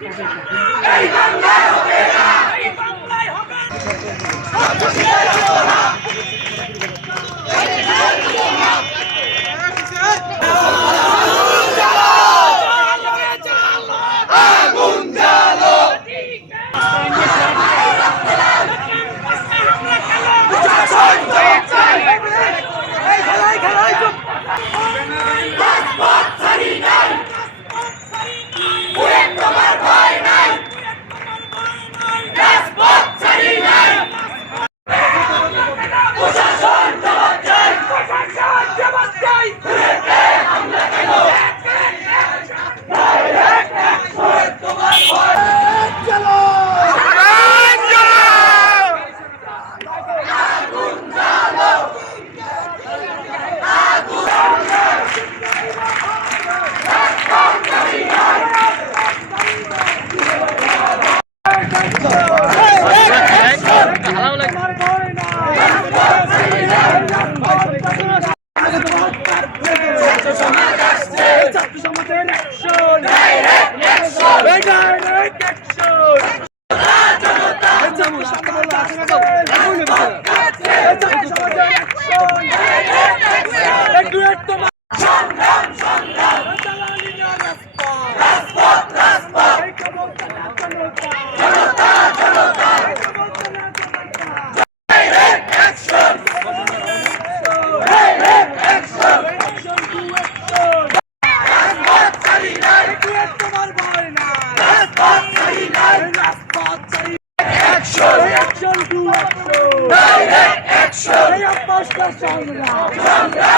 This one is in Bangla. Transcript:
Yang 队 ছাত্র সমাজের তোমার ভয় নাই রাজপথ চাই নাই রাজপথ চাই action action to action direct action এই অভ্যাসটা সংগ্রাম সংগ্রাম